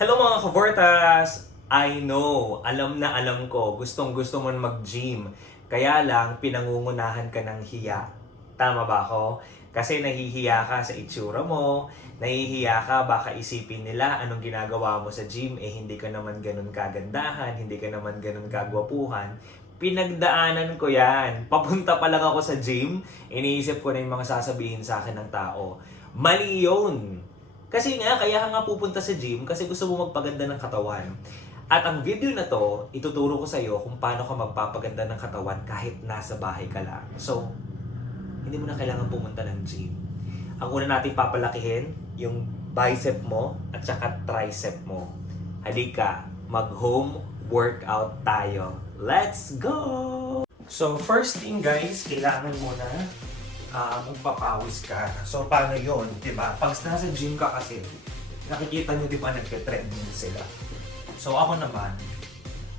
Hello mga kavortas! I know, alam na alam ko, gustong gusto mo mag-gym. Kaya lang, pinangungunahan ka ng hiya. Tama ba ako? Kasi nahihiya ka sa itsura mo, nahihiya ka baka isipin nila anong ginagawa mo sa gym, hindi ka naman ganun kagandahan, hindi ka naman ganun kagwapuhan. Pinagdaanan ko yan. Papunta pa lang ako sa gym, iniisip ko na yung mga sasabihin sa akin ng tao. Mali yun! Kasi nga, kaya ka nga pupunta sa gym kasi gusto mo magpaganda ng katawan. At ang video na to, ituturo ko sa iyo kung paano ka magpapaganda ng katawan kahit nasa bahay ka lang. So, hindi mo na kailangan pumunta ng gym. Ang una natin papalakihin, yung bicep mo at saka tricep mo. Halika, mag-home workout tayo. Let's go! So, first thing guys, kailangan mo na magpapawis ka. So, paano yun? Diba? Pag nasa gym ka kasi, nakikita nyo diba nagpe-treadmill sila. So, ako naman,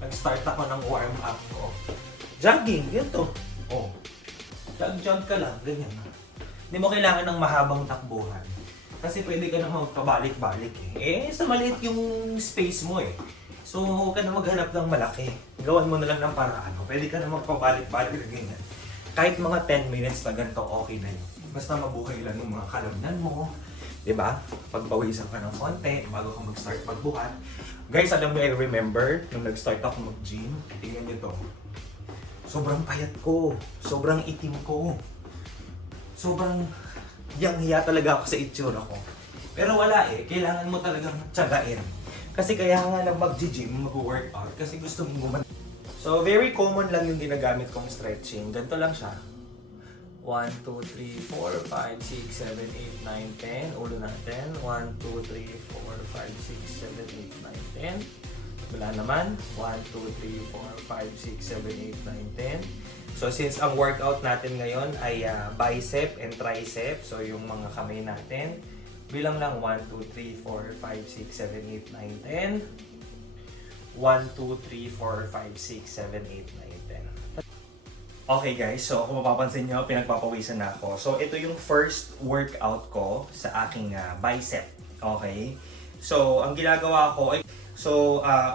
nag-start ako ng warm-up ko. Jogging, yun to. Oh. Jog ka lang, ganyan. Hindi mo kailangan ng mahabang takbuhan. Kasi pwede ka naman magpabalik-balik sa maliit yung space mo So, huwag ka na maghanap ng malaki. Gawan mo na lang ng paraan. Pwede ka na magpabalik-balik, ganyan. Kahit mga 10 minutes na ganito, okay na yun. Basta mabuhay lang yung mga kalamnan mo. Diba? Pagpawisan ka ng konti bago ka mag-start magbuhat. Guys, alam mo, I remember, nung nag-start ako mag-gym, tingnan nyo to. Sobrang payat ko. Sobrang itim ko. Sobrang hiyang-hiya talaga ako sa itsura ko. Pero wala kailangan mo talagang tiyagain. Kasi kaya nga lang mag-gym, mag-workout, kasi gusto mo gumawa. So, very common lang yung ginagamit kong stretching. Ganito lang siya. 1, 2, 3, 4, 5, 6, 7, 8, 9, 10. Ulo natin. 1, 2, 3, 4, 5, 6, 7, 8, 9, 10. Wala naman. 1, 2, 3, 4, 5, 6, 7, 8, 9, 10. So, since ang workout natin ngayon ay bicep and tricep, so yung mga kamay natin, bilang lang 1, 2, 3, 4, 5, 6, 7, 8, 9, 10. 1, 2, 3, 4, 5, 6, 7, 8, 9, 10. Okay guys, so kung mapapansin nyo, pinagpapawisan na ako. So ito yung first workout ko sa aking bicep. Okay? So ang ginagawa ko ay,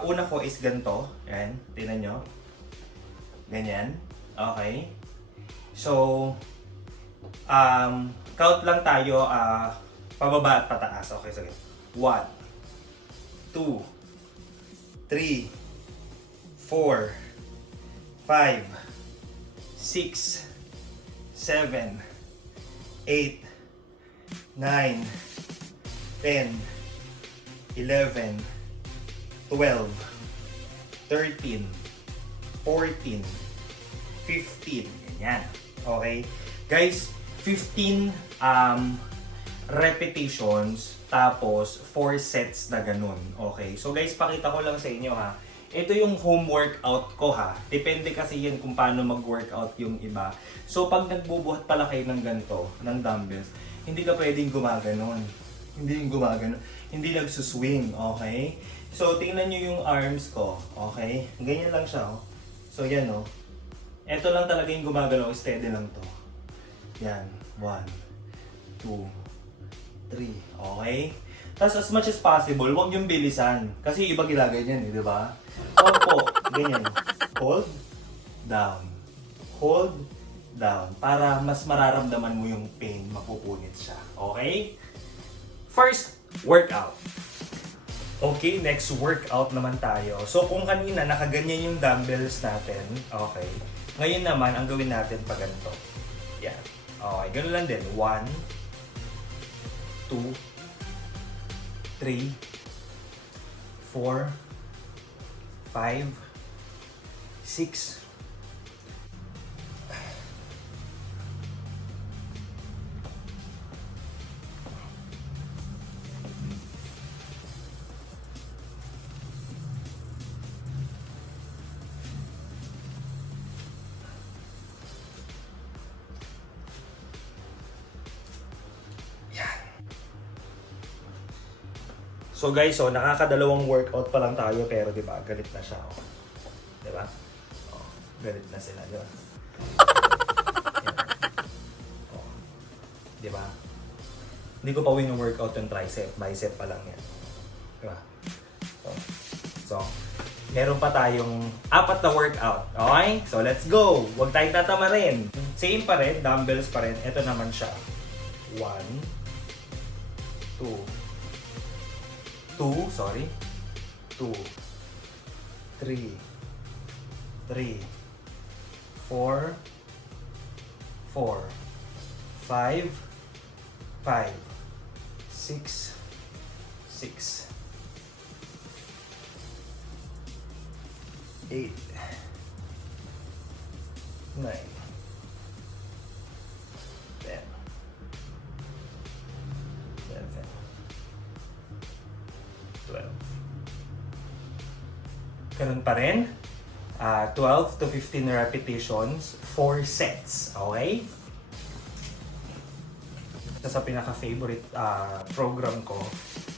una ko is ganito. Yan, tingnan nyo. Ganyan. Okay? So, count lang tayo, pababa at pataas. Okay, sige. 1, 2, 3, 4, 5, 6, 7, 8, 9, 10, 11, 12, 13, 14, 15. Ganyan. Okay? Guys, 15 repetitions tapos 4 sets na ganun. Okay? So guys, pakita ko lang sa inyo ha. Ito yung home workout ko ha. Depende kasi yan kung paano mag-workout yung iba. So pag nagbubuhat pala kayo ng ganito, ng dumbbells, hindi ka pwedeng gumaganon. Hindi yung gumaganon. Hindi nagsuswing. Okay? So tingnan nyo yung arms ko. Okay? Ganyan lang siya. Oh. So yan oh. Ito lang talaga yung gumagalaw. Steady lang to. Yan. 1, 2, 3. Okay? Tapos as much as possible, huwag yung bilisan. Kasi iba ginaganyan di ba? Huwag po, ganyan. Hold, down. Hold, down. Para mas mararamdaman mo yung pain, mapupunit siya. Okay? First, workout. Okay, next workout naman tayo. So kung kanina nakaganyan yung dumbbells natin, okay. Ngayon naman, ang gawin natin pa ganito. Yan. Okay, ganoon lang din. 1, 2, 3, 4, 5, 6, So guys, nakakadalawang workout pa lang tayo pero 'di ba, galit na siya. 'Di ba? Galit na sila, 'di ba? Oh. 'Di ba? Hindi ko pa win yung workout yung tricep, bicep pa lang yan. 'Di ba? So, meron pa tayong 4 na workout. Okay? So, let's go! Huwag tayong tatamarin. Same pa rin, dumbbells pa rin. Ito naman siya. 1, 2, 2, 3, 3, 4, 4, 5, 5, 6, 6, 8, 9, 10, 11, 12. Ganun pa rin. 12 to 15 repetitions, 4 sets. Okay? Ito sa pinaka-favorite program ko.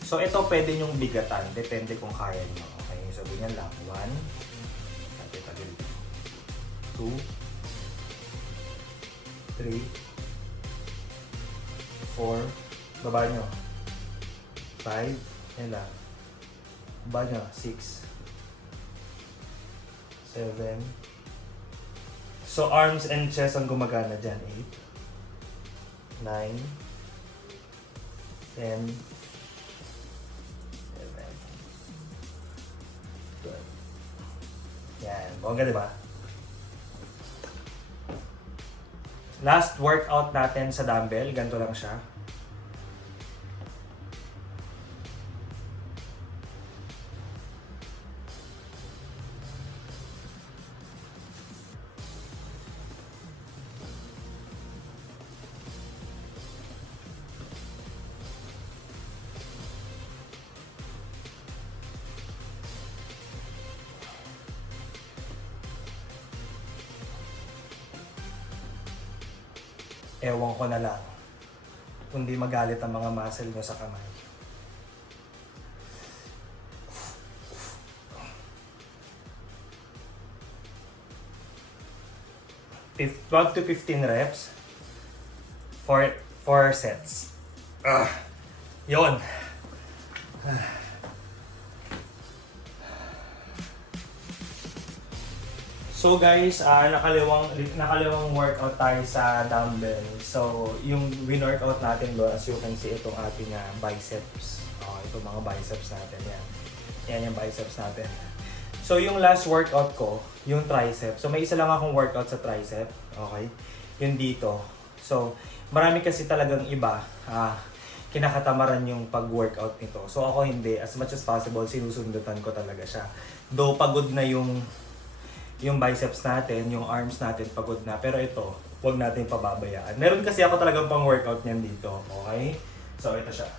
So, ito pwede nyong bigatan. Depende kung kaya nyo. Okay? So, ganyan lang. 1, 2, 3, 4, baba nyo. 5, yan lang. Baba nyo. 6, 7. So, arms and chest ang gumagana dyan. 8, 9, 10, 11, 12. Yan. Bongga, diba? Last workout natin sa dumbbell. Ganito lang siya. Ewan ko na lang kung di magalit ang mga muscle nyo sa kamay. If 12 to 15 reps, 4 sets. Yun. So guys, nakalawang workout tayo sa dumbbell. So, yung win-workout natin doon, as you can see, itong ating biceps. Itong mga biceps natin, yan. Yan yung biceps natin. So, yung last workout ko, yung tricep. So, may isa lang akong workout sa tricep. Okay? Yun dito. So, marami kasi talagang iba, kinakatamaran yung pag-workout nito. So, ako hindi. As much as possible, sinusundutan ko talaga siya. Though, pagod na yung biceps natin, yung arms natin pagod na. Pero ito, huwag natin pababayaan. Meron kasi ako talagang pang-workout niyan dito. Okay? So, ito siya.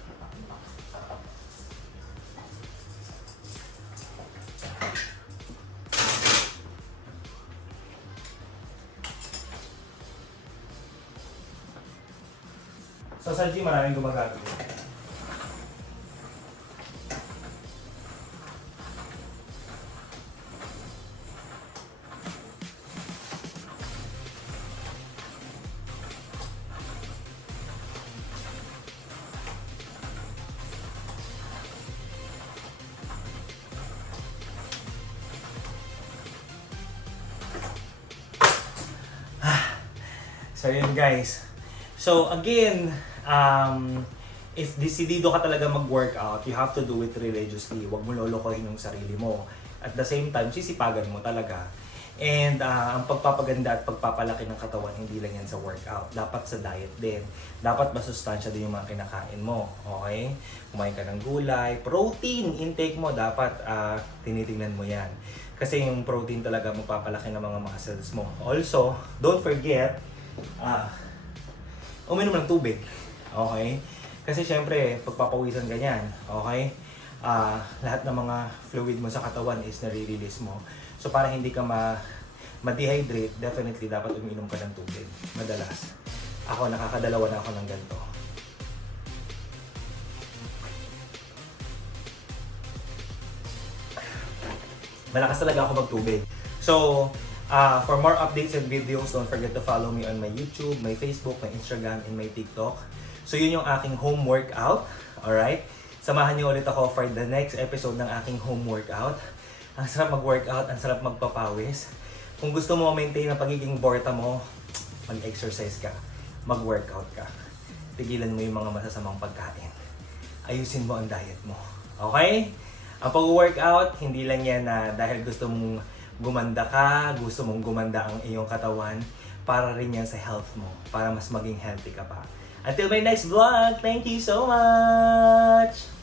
So, sa gym, maraming gumagamit. So yun guys. So again, if decidido ka talaga mag-workout, you have to do it religiously. Huwag mo lolokohin yung sarili mo. At the same time, sisipagan mo talaga. And ang pagpapaganda at pagpapalaki ng katawan, hindi lang yan sa workout. Dapat sa diet din. Dapat masustansya din yung mga kinakain mo. Okay? Kumain ka ng gulay. Protein intake mo, dapat tinitingnan mo yan. Kasi yung protein talaga magpapalaki ng mga muscles mo. Also, don't forget, uminom ng tubig. Okay? Kasi syempre, pagpapawisan ganyan, okay? Lahat ng mga fluid mo sa katawan is nare-release mo. So para hindi ka ma-dehydrate, definitely dapat uminom ka ng tubig. Madalas. Ako, nakakadalawa na ako ng ganito. Malakas talaga ako magtubig. So, for more updates and videos, don't forget to follow me on my YouTube, my Facebook, my Instagram, and my TikTok. So, yun yung aking home workout. Alright? Samahan niyo ulit ako for the next episode ng aking home workout. Ang sarap mag-workout, ang sarap magpapawis. Kung gusto mo maintain ang pagiging borta mo, mag-exercise ka, mag-workout ka. Tigilan mo yung mga masasamang pagkain. Ayusin mo ang diet mo. Okay? Ang pag-workout, hindi lang yan na dahil gusto mong gumanda ka, gusto mong gumanda ang iyong katawan, para rin yan sa health mo, para mas maging healthy ka pa. Until my next vlog, thank you so much!